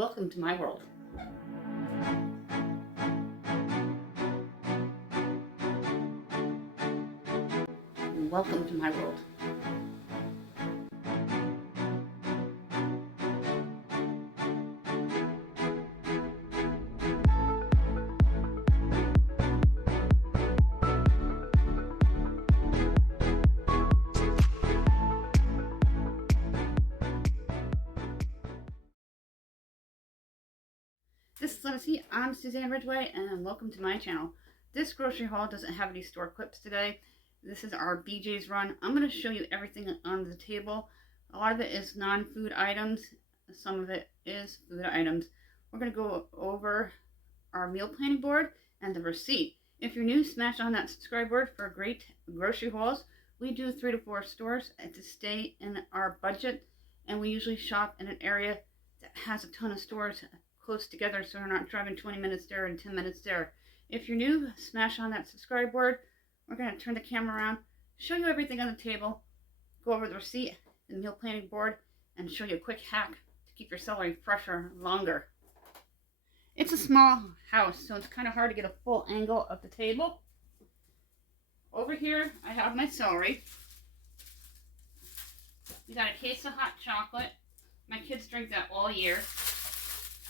Welcome to my world. Welcome to my world. This is Legacy. I'm Suzanne Ridgway and welcome to my channel. This grocery haul doesn't have any store clips today. This is our BJ's run. I'm going to show you everything on the table. A lot of it is non-food items. Some of it is food items. We're going to go over our meal planning board and the receipt. If you're new, smash on that subscribe board for great grocery hauls. We do 3 to 4 stores to stay in our budget, and we usually shop in an area that has a ton of stores close together, so we're not driving 20 minutes there and 10 minutes there. If you're new, smash on that subscribe board. We're going to turn the camera around, show you everything on the table, go over the receipt and the meal planning board, and show you a quick hack to keep your celery fresher longer. It's a small house, so it's kind of hard to get a full angle of the table. Over here, I have my celery. We got a case of hot chocolate. My kids drink that all year.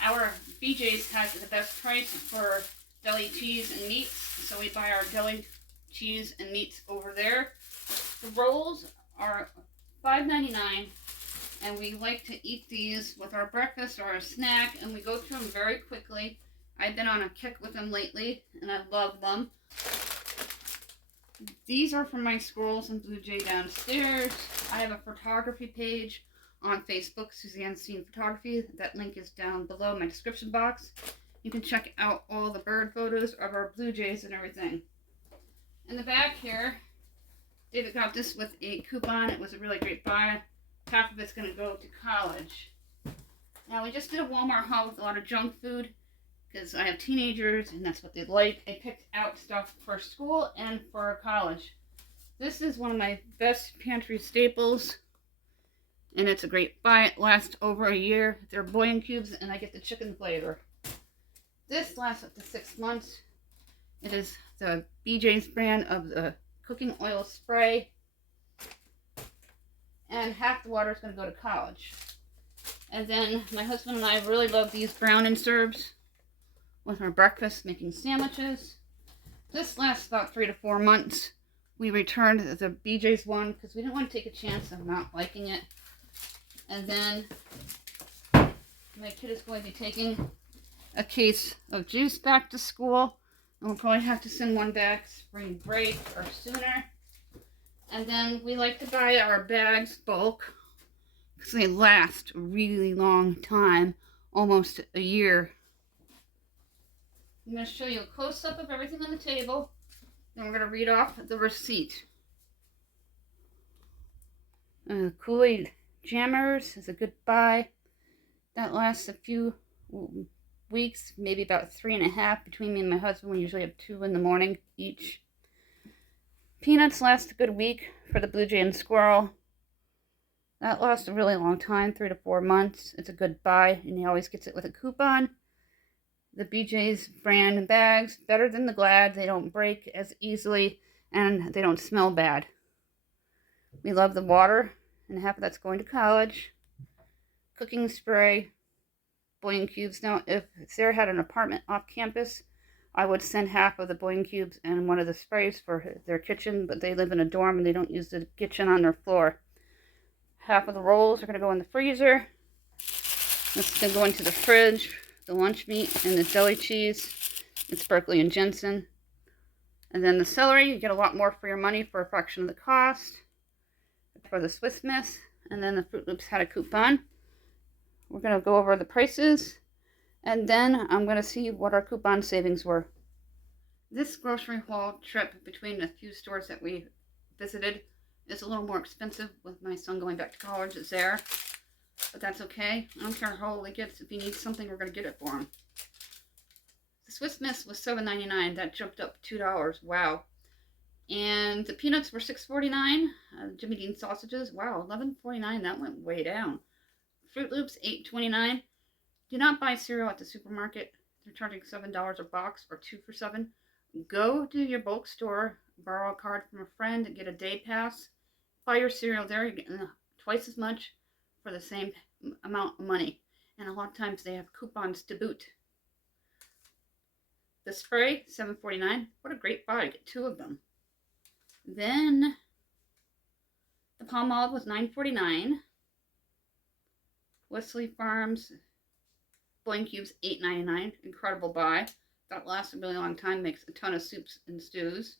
Our BJ's has the best price for deli cheese and meats, so we buy our deli cheese and meats over there. The rolls are $5.99, and we like to eat these with our breakfast or a snack, and we go through them very quickly. I've been on a kick with them lately, and I love them. These are from my squirrels and Blue Jay downstairs. I have a photography page on Facebook, Suzanne's Scene Photography. That link is down below my description box. You can check out all the bird photos of our Blue Jays and everything. In the back here, David got this with a coupon. It was a really great buy. Half of it's going to go to college. Now, we just did a Walmart haul with a lot of junk food because I have teenagers and that's what they like. I picked out stuff for school and for college. This is one of my best pantry staples, and it's a great buy. It lasts over a year. They're bouillon cubes, and I get the chicken flavor. This lasts up to 6 months. It is the BJ's brand of the cooking oil spray, and half the water is going to go to college. And then my husband and I really love these brown and serves with our breakfast, making sandwiches. This lasts about 3 to 4 months. We returned the BJ's one because we didn't want to take a chance of not liking it. And then my kid is going to be taking a case of juice back to school. And we'll probably have to send one back spring break or sooner. And then we like to buy our bags bulk because they last a really long time, almost a year. I'm going to show you a close-up of everything on the table. Then we're going to read off the receipt. Kool-Aid Jammers is a good buy. That lasts a few weeks, maybe about 3.5 between me and my husband. We usually have 2 in the morning each. Peanuts last a good week for the Blue Jay and Squirrel. That lasts a really long time, 3 to 4 months. It's a good buy, and he always gets it with a coupon. The BJ's brand bags, better than the Glad. They don't break as easily, and they don't smell bad. We love the water, and half of that's going to college. Cooking spray, bouillon cubes. Now, if Sarah had an apartment off campus, I would send half of the bouillon cubes and one of the sprays for their kitchen, but they live in a dorm and they don't use the kitchen on their floor. Half of the rolls are going to go in the freezer. This is going to go into the fridge. The lunch meat and the deli cheese. It's Berkeley and Jensen. And then the celery, you get a lot more for your money for a fraction of the cost. For the Swiss Miss. And then the Fruit Loops had a coupon. We're going to go over the prices. And then I'm going to see what our coupon savings were. This grocery haul trip between the few stores that we visited is a little more expensive with my son going back to college there. But that's okay. I don't care how old he gets. If he needs something, we're going to get it for him. The Swiss Miss was $7.99. That jumped up $2. Wow. And the peanuts were $6.49. Jimmy Dean sausages, wow, $11.49. That went way down. Fruit Loops, $8.29. Do not buy cereal at the supermarket. They're charging $7 a box or 2 for $7. Go to your bulk store, borrow a card from a friend, and get a day pass. Buy your cereal there. You're getting twice as much for the same amount of money. And a lot of times they have coupons to boot. The spray, $7.49. What a great buy. Get 2 of them. Then the Palmolive was $9.49. Wesley Farms Blank Cubes, $8.99. Incredible buy. That lasts a really long time. Makes a ton of soups and stews.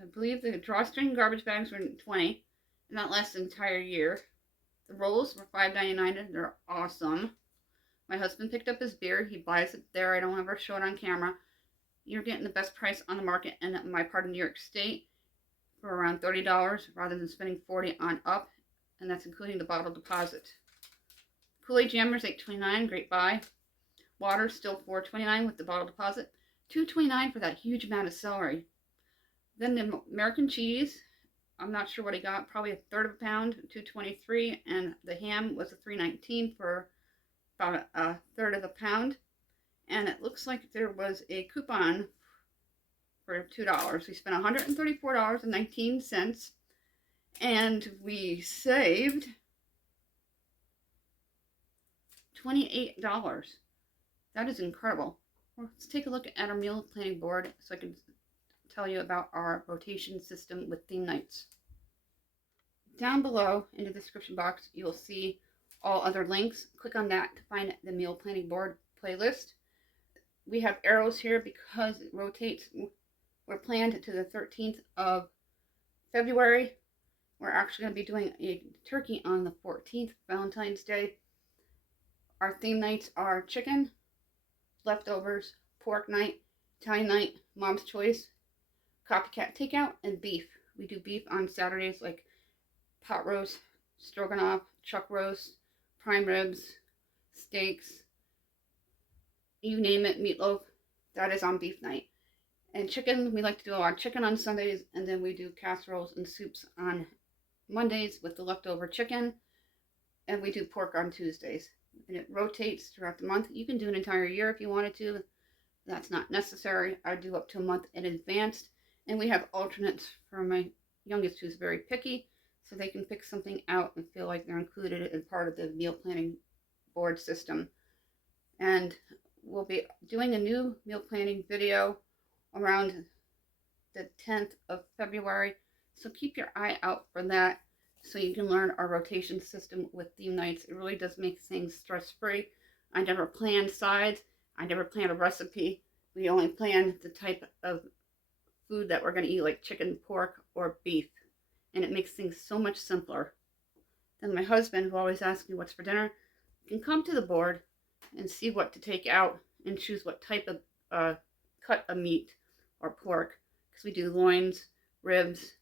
I believe the drawstring garbage bags were $20, and that lasts an entire year. The rolls were $5.99, and they're awesome. My husband picked up his beer. He buys it there. I don't ever show it on camera. You're getting the best price on the market in my part of New York State for around $30 rather than spending $40 on up, and that's including the bottle deposit. Kool-Aid Jammers, $8.29, great buy. Water, still $4.29 with the bottle deposit. $2.29 for that huge amount of celery. Then the American cheese, I'm not sure what he got, probably a third of a pound, $2.23, and the ham was a $3.19 for about a third of a pound. And it looks like there was a coupon for $2. We spent $134.19, and we saved $28. That is incredible. Well, let's take a look at our meal planning board so I can tell you about our rotation system with theme nights. Down below in the description box, you'll see all other links. Click on that to find the meal planning board playlist. We have arrows here because it rotates. We're planned to the 13th of February. We're actually going to be doing a turkey on the 14th, Valentine's Day. Our theme nights are chicken, leftovers, pork night, Italian night, mom's choice, copycat takeout, and beef. We do beef on Saturdays like pot roast, stroganoff, chuck roast, prime ribs, steaks, you name it, meatloaf. That is on beef night. And chicken, we like to do a lot of chicken on Sundays, and then we do casseroles and soups on Mondays with the leftover chicken, and we do pork on Tuesdays. And it rotates throughout the month. You can do an entire year if you wanted to. That's not necessary. I do up to a month in advance. And we have alternates for my youngest, who's very picky, so they can pick something out and feel like they're included in part of the meal planning board system. And we'll be doing a new meal planning video around the 10th of February. So keep your eye out for that so you can learn our rotation system with theme nights. It really does make things stress-free. I never plan sides. I never plan a recipe. We only plan the type of food that we're going to eat, like chicken, pork, or beef. And it makes things so much simpler. Then my husband, who always asks me what's for dinner, can come to the board and see what to take out and choose what type of cut of meat or pork. Because we do loins, ribs,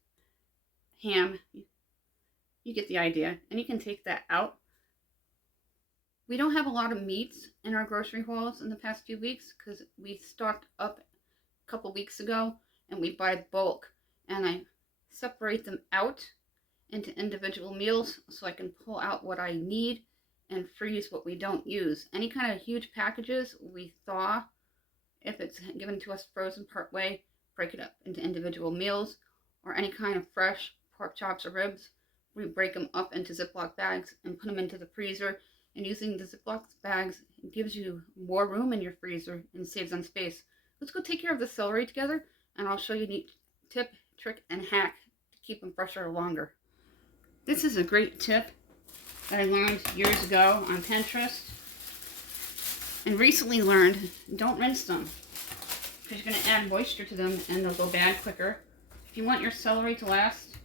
ham. You get the idea. And you can take that out. We don't have a lot of meats in our grocery hauls in the past few weeks because we stocked up a couple weeks ago and we buy bulk. And I separate them out into individual meals so I can pull out what I need and freeze what we don't use. Any kind of huge packages we thaw. If it's given to us frozen part way, break it up into individual meals. Or any kind of fresh pork chops or ribs, we break them up into Ziploc bags and put them into the freezer. And using the Ziploc bags gives you more room in your freezer and saves on space. Let's go take care of the celery together, and I'll show you a neat tip, trick, and hack to keep them fresher longer. This is a great tip that I learned years ago on Pinterest and recently learned. Don't rinse them because you're going to add moisture to them and they'll go bad quicker. If you want your celery to last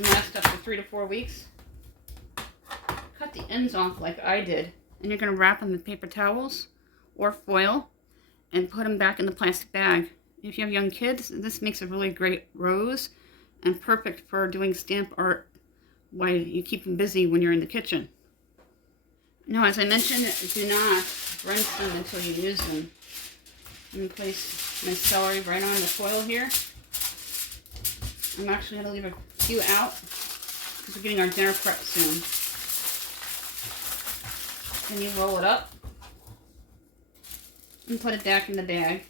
up to 3 to 4 weeks, cut the ends off like I did, and you're going to wrap them in paper towels or foil and put them back in the plastic bag. If you have young kids, this makes a really great rose and perfect for doing stamp art while you keep them busy when you're in the kitchen. Now, as I mentioned, do not rinse them until you use them. I'm going to place my celery right on the foil here. I'm actually going to leave a few out because we're getting our dinner prep soon. Then you roll it up and put it back in the bag.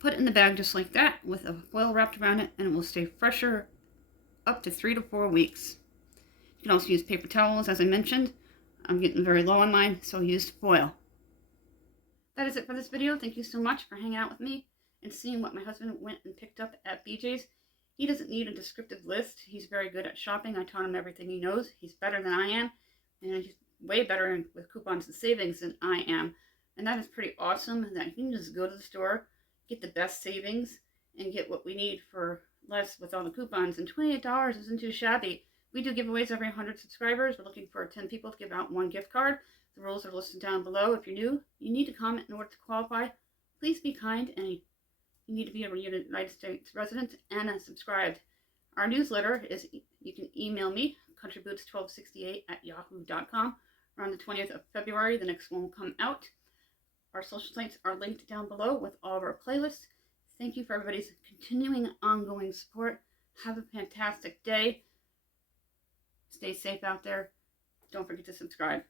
Put it in the bag just like that with a foil wrapped around it, and it will stay fresher up to 3 to 4 weeks. You can also use paper towels, as I mentioned. I'm getting very low on mine, so I used foil. That is it for this video. Thank you so much for hanging out with me and seeing what my husband went and picked up at BJ's. He doesn't need a descriptive list. He's very good at shopping. I taught him everything he knows. He's better than I am, and he's way better with coupons and savings than I am. And that is pretty awesome that you can just go to the store, get the best savings, and get what we need for less with all the coupons. And $28 isn't too shabby. We do giveaways every 100 subscribers. We're looking for 10 people to give out 1 gift card. The rules are listed down below. If you're new, you need to comment in order to qualify. Please be kind, and you need to be a United States resident and subscribed. Our newsletter is, you can email me, countryboots1268@yahoo.com. Around the 20th of February, the next one will come out. Our social sites are linked down below with all of our playlists. Thank you for everybody's continuing ongoing support. Have a fantastic day. Stay safe out there. Don't forget to subscribe.